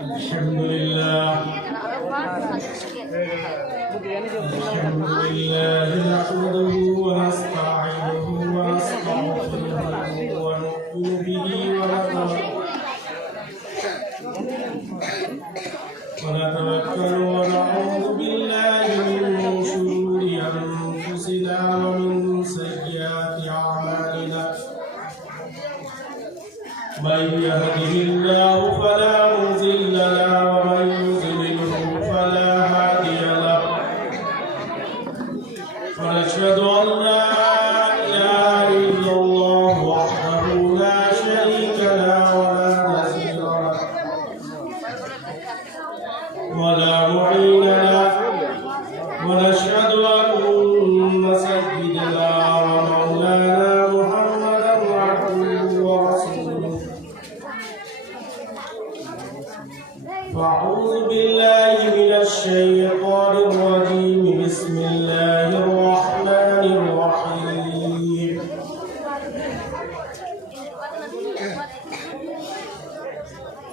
الحمد لله نحمده ونستعينه ونستغفره ونؤمن به ونتوكل ونعوذ بالله من شرور أنفسنا ومن سيئات أعمالنا من يهده الله فلا مضل له ومن يضلله فلا هادي له ونشهد أن لا إله إلا الله وحده لا شريك له ولا نظير له ولا معين له ونشهد أن سيدنا ومولانا محمدا عبده ورسوله فأعوذ بالله من الشيطان الرجيم بسم الله الرحمن الرحيم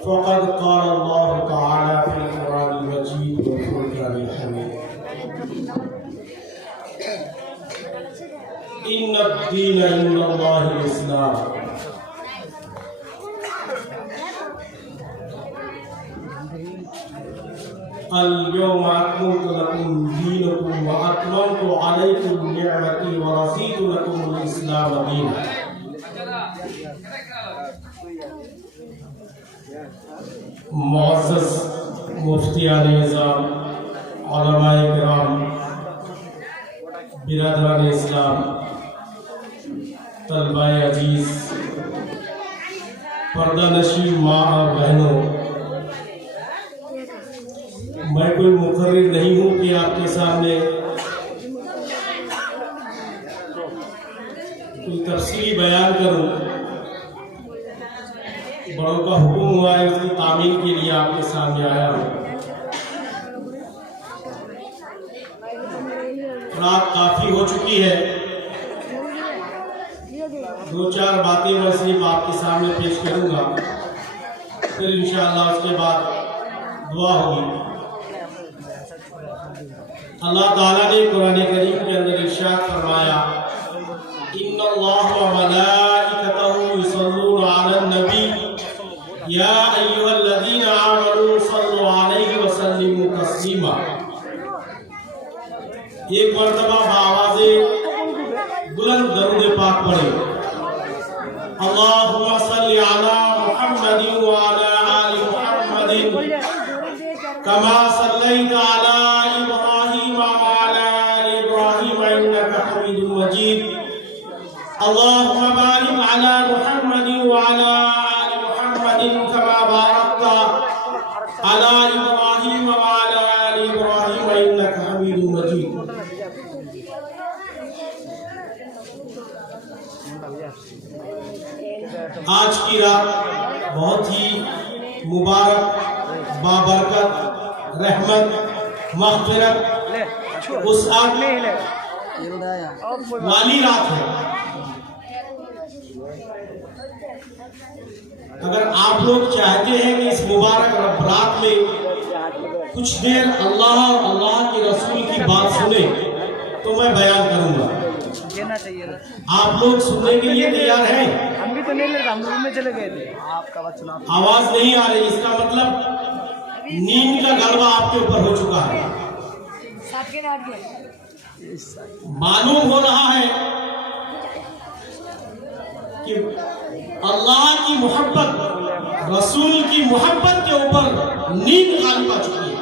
فقد قال الله تعالى في القرآن المجيد والفرقان الحميد إن الدين عند الله الإسلام اليوم أكملت لكم دينكم وأتممت عليكم نعمتي ورضيت لكم الإسلام دينا معزز مفتیان نظام علماء کرام برادران اسلام طلباء عزیز پردہ نشین ماں اور بہنوں میں کوئی مقرر نہیں ہوں کہ آپ کے سامنے کوئی تفصیلی بیان کروں بڑوں کا حکم ہوا ہے اس کی تعمیل کے لیے آپ کے سامنے آیا ہوں رات کافی ہو چکی ہے دو چار باتیں میں صرف آپ کے سامنے پیش کروں گا پھر انشاءاللہ اس کے بعد دعا ہوگی اللہ تعالیٰ نے قرآن کریم کے اندر ارشاد فرمایا ان اللہ و ملائکتہ یصلون علی النبی یا ایھا الذین آمنوا صلوا علیہ وسلموا تسلیما ایک مرتبہ بآواز بلند درود پاک پڑھیں اللہم صلی علی محمد وعلی آل محمد کما صلیت علی ابراہیم وعلی آل ابراہیم انک حمید مجید اللہم بارک علی محمد وعلی آل محمد کما بارکت علی ابراہیم وعلی آل ابراہیم انک حمید مجید آج کی رات بہت ہی مبارک بابرکت رحمت مغفرت وسعت والی رات ہے اگر آپ لوگ چاہتے ہیں کہ اس مبارک رات میں کچھ دیر اللہ اور اللہ کے رسول کی بات سنیں تو میں بیان کروں گا آپ لوگ سننے کے لیے تیار ہیں ہم بھی تو نہیں لے ہم روم میں چلے گئے تھے آواز نہیں آ رہی اس کا مطلب نیند کا غلبہ آپ کے اوپر ہو چکا ہے معلوم ہو رہا ہے کہ اللہ کی محبت رسول کی محبت کے اوپر نیند غالب آ چکی ہے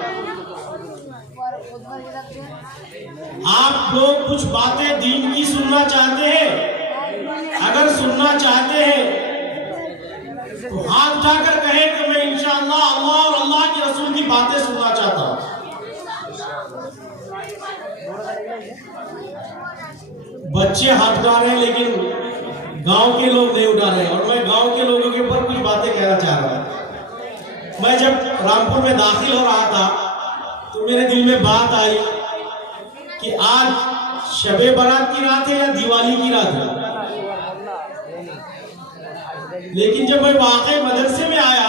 آپ لوگ کچھ باتیں دین کی سننا چاہتے ہیں اگر سننا چاہتے ہیں تو ہاتھ اٹھا کر کہیں کہ میں انشاءاللہ اللہ اور اللہ کے رسول کی باتیں سننا چاہتا ہوں بچے ہاتھ اٹھا رہے ہیں لیکن گاؤں کے لوگ نہیں اٹھا رہے اور میں گاؤں کے لوگوں کے اوپر کچھ باتیں کہنا چاہ رہا ہوں میں جب رامپور میں داخل ہو رہا تھا تو میرے دل میں بات آئی کہ آج شب برات کی رات ہے یا دیوالی کی رات ہے لیکن جب میں واقعی مدرسے میں آیا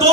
2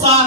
7,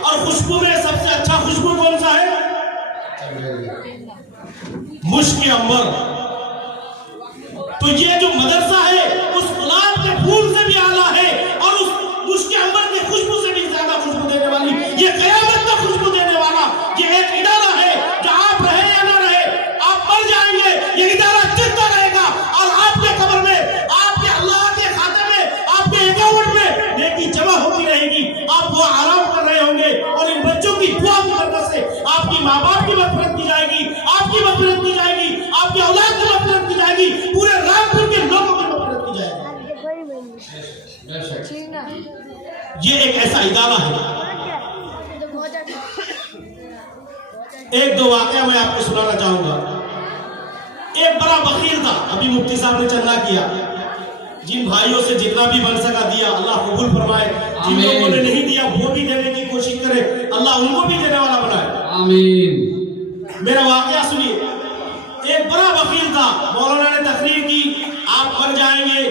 اور خوشبو میں سب سے اچھا خوشبو کون سا ہے؟ مشک عنبر. تو یہ جو مدرسہ ہے اس گلاب کے پھول سے بھی اعلیٰ ہے اور اس مشک عنبر کی خوشبو سے بھی زیادہ خوشبو دینے والی، یہ قیامت تک خوشبو دینے والا یہ ایک ادارہ ہے. جو آپ رہے یا نہ رہے، آپ مر جائیں گے، یہ ادارہ چلتا رہے گا اور آپ کے قبر میں، آپ کے اللہ کے کھاتے میں، آپ کے اکاؤنٹ میں نیکی جمع ہوتی رہے گی. آپ وہ آرام کر رہے ہوں گے اور ان بچوں کی دعا کی برکت سے آپ کی ماں باپ کی مغفرت کی جائے گی، آپ کی مغفرت کی جائے گی، آپ کی اولاد کی مغفرت کی جائے گی، پورے رامپور کے لوگوں کی مغفرت کی جائے گی. یہ ایک ایسا ادارہ ہے. ایک دو واقعہ میں آپ کو سنانا چاہوں گا. ایک بڑا بخیل تھا، ابھی مفتی صاحب نے چندہ کیا، جن بھائیوں سے جتنا بھی بن سکا دیا، اللہ قبول فرمائے. جن لوگوں نے نہیں دیا وہ بھی دینے کی کوشش کرے، اللہ ان کو بھی دینے والا بنائے. آمین. میرا واقعہ سنیے. ایک بڑا بخیل تھا، مولانا نے تقریر کی، آپ مر جائیں گے.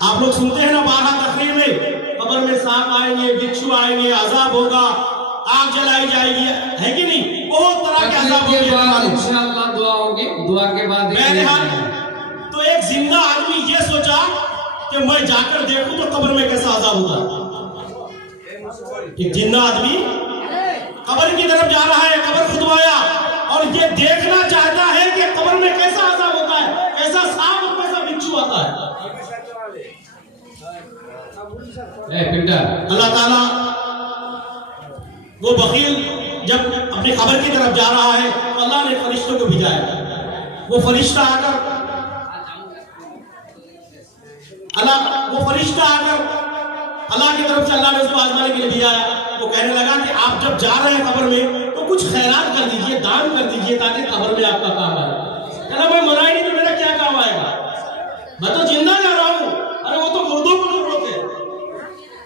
آپ لوگ سنتے ہیں نا بارہ تقریر میں، قبر میں سانپ آئیں گے، بچھو آئیں گے، عذاب ہوگا، آگ جلائی جائے گی، ہے کہ نہیں؟ بہت طرح کے عذاب ہوں گے. انشاءاللہ دعا ہوگی، دعا کے بعد بہرحال تو ایک زندہ آدمی یہ سوچا کہ میں جا کر دیکھوں تو قبر میں کیسا عذاب ہوتا ہے. ایک زندہ آدمی قبر کی طرف جا رہا ہے، قبر کھدوایا اور یہ دیکھنا چاہتا ہے کہ قبر میں کیسا عذاب ہوتا ہے، کیسا سانپ اور کیسا بچھو آتا ہے. اللہ تعالیٰ وہ بخیل جب اپنی قبر کی طرف جا رہا ہے تو اللہ نے فرشتوں کو بھیجایا. وہ فرشتہ آ کر اللہ کی طرف سے اللہ نے اس کو آزمانے کے لیے بھیجایا. وہ کہنے لگا کہ آپ جب جا رہے ہیں قبر میں تو کچھ خیرات کر دیجئے، دان کر دیجئے تاکہ قبر میں آپ کا کام آئے. کہنا میں مرا ہی نہیں تو میرا کیا کام آئے گا، میں تو زندہ جا رہا ہوں. ارے وہ تو مردوں کو ضرورت ہے،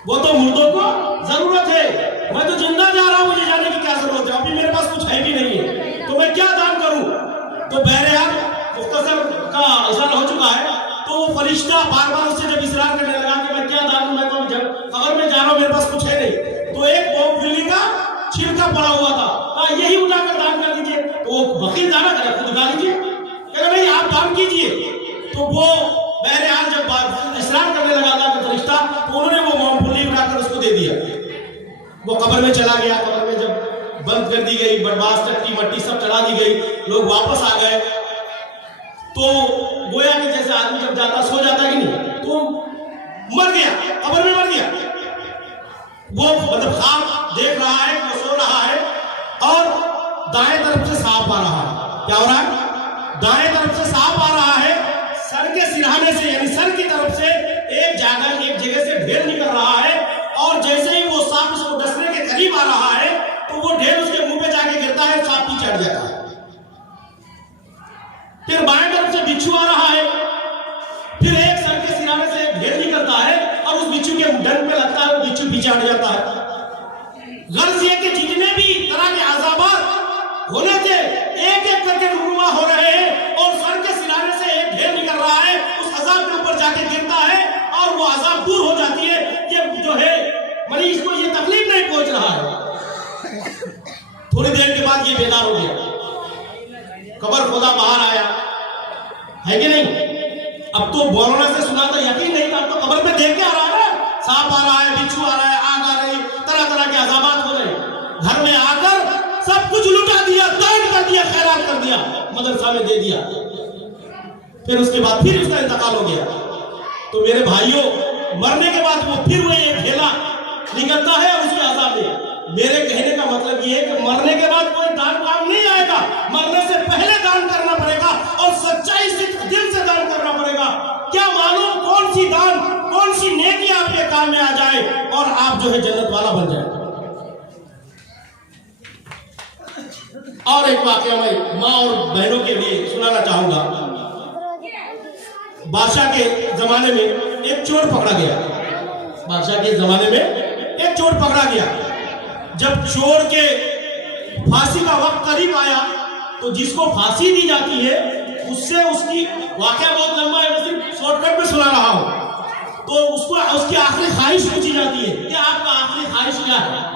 وہ تو مردوں کو ضرورت ہے، میں تو زندہ جا رہا ہوں، مجھے جانے کی کیا ضرورت ہے، ابھی میرے پاس کچھ ہے بھی نہیں ہے تو میں کیا دان کروں. تو بہرحال مختصر کا اصل ہو چکا ہے. تو وہ فرشتہ بار بار اس سے جب اصرار کرنے لگا کہ میں کیا دان دوں، میں تو قبر میں جا رہا ہوں، میرے پاس کچھ ہے نہیں. تو ایک موم پھلی کا چھلکا پڑا ہوا تھا، کہا یہی اٹھا کر دان کر دیجئے. تو وہ بخیل تھا نا، کہا خود اٹھا لیجئے، کہا نہیں آپ دان کیجئے. تو وہ بہرحال جب اصرار کرنے لگا تھا کہ فرشتہ، تو انہوں نے وہ موم پھلی اٹھا کر اس کو دے دیا. وہ قبر میں چلا گیا. قبر میں جب بند کر دی گئی، بڑباس ٹٹی مٹی سب چڑھا دی گئی، لوگ واپس آ گئے. تو گویا کہ جیسے آدمی جب جاتا سو جاتا کہ نہیں، تو مر گیا، قبر میں مر گیا. وہ مطلب خواب دیکھ رہا ہے، وہ سو رہا ہے اور دائیں طرف سے سانپ آ رہا ہے. کیا ہو رہا ہے؟ دائیں طرف سے سانپ آ رہا ہے، سر کے سرہانے سے یعنی سر کی طرف سے ایک جگہ سے ڈھیر نکل رہا ہے. اور جیسے ہی وہ سانپ اس کو ڈسنے کے قریب آ رہا ہے تو وہ ڈھیر اس کے منہ پہ جا کے گرتا ہے، سانپ پیچھے ہٹ جاتا ہے. پھر بائیں طرف سے بچھو آ رہا ہے، پھر ایک سر کے سرانے سے ایک ڈھیر نکلتا ہے اور اس بچھو کے ڈنڈ پہ لگتا ہے، وہ بچھو پیچھے ہٹ جاتا ہے. غرض یہ کہ جتنے بھی طرح کے عذابات ہونے تھے ایک ایک کر کے رونما ہو رہے ہیں اور سر کے سرانے سے ایک ڈھیر نکل رہا ہے، اس عذاب کے اوپر جا کے گرتا ہے اور وہ عذاب دور ہو جاتی ہے. یہ جو ہے مریض کو یہ تکلیف نہیں پہنچ رہا ہے. تھوڑی دیر کے بعد یہ بیدار ہو گیا، قبر خدا باہر آیا، ہے کہ نہیں؟ اب تو مولانا سے سنا تو یقین نہیں تھا، تو قبر میں دیکھ کے آ رہا ہے، سانپ آ رہا ہے، بچھو آ رہا ہے، آگ آ رہی، طرح طرح کے عذابات ہو رہے. گھر میں آ کر سب کچھ لٹا دیا، دان کر دیا، خیرات کر دیا، مدرسہ میں دے دیا. پھر اس کے بعد پھر اس کا انتقال ہو گیا. تو میرے بھائیوں، مرنے کے بعد وہ پھر وہ ایک ڈھیلا نکلتا ہے اور اس کے عذاب دے. میرے کہنے کا مطلب یہ ہے کہ مرنے کے بعد کوئی دان کام نہیں آئے گا، مرنے سے پہلے دان کرنا پڑے گا اور سچائی سے دل سے دان کرنا پڑے گا. کیا معلوم کون سی دان، کون سی نیکی آپ کے کام میں آ جائے اور آپ جو ہے جنت والا بن جائے. اور ایک واقعہ میں ماں اور بہنوں کے لیے سنانا چاہوں گا. بادشاہ کے زمانے میں ایک چور پکڑا گیا. بادشاہ کے زمانے میں ایک چور پکڑا گیا. جب چور کے پھانسی کا وقت قریب آیا تو جس کو پھانسی دی جاتی ہے اس سے اس کی واقعہ بہت لمبا ہے، میں صرف شارٹ کٹ میں سنا رہا ہوں. تو اس کی آخری خواہش پوچھی جاتی ہے کہ آپ کا آخری خواہش کیا ہے؟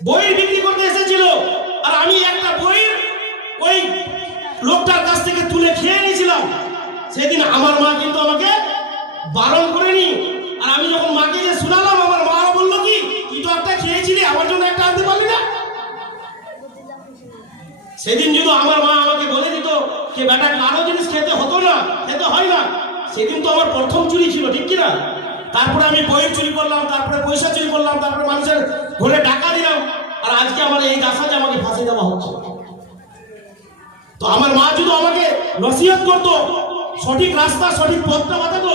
বইয়ের বিক্রি করতে এসেছিল, আর আমি একটা বইয়ের ওই লোকটার কাছ থেকে তুলে খেয়ে নিয়েছিলাম। সেদিন আমার মা কিন্তু আমাকে বারণ করেনি, আর আমি যখন মাকে যে শোনালাম, আমার মা বললো কি তুই তো একটা খেয়েছিলি, আমার জন্য একটা আনতে পারলি না। সেদিন যদি আমার মা আমাকে বলে দিত যে বেটা কারো জিনিস খেতে হতো না, খেতে হয় না, সেদিন তো আমার প্রথম চুরি ছিল, ঠিক কিনা। তারপরে আমি বই চুরি করলাম, তারপরে পয়সা চুরি করলাম, তারপরে মানুষের ঘরে টাকা দিলাম, আর আজকে আমার এই দশা যে আমাকে ফাঁসি দেওয়া হচ্ছে। তো আমার মা যদি আমাকে নসিহত করতো, সঠিক রাস্তা সঠিক পথটা বাতাতো,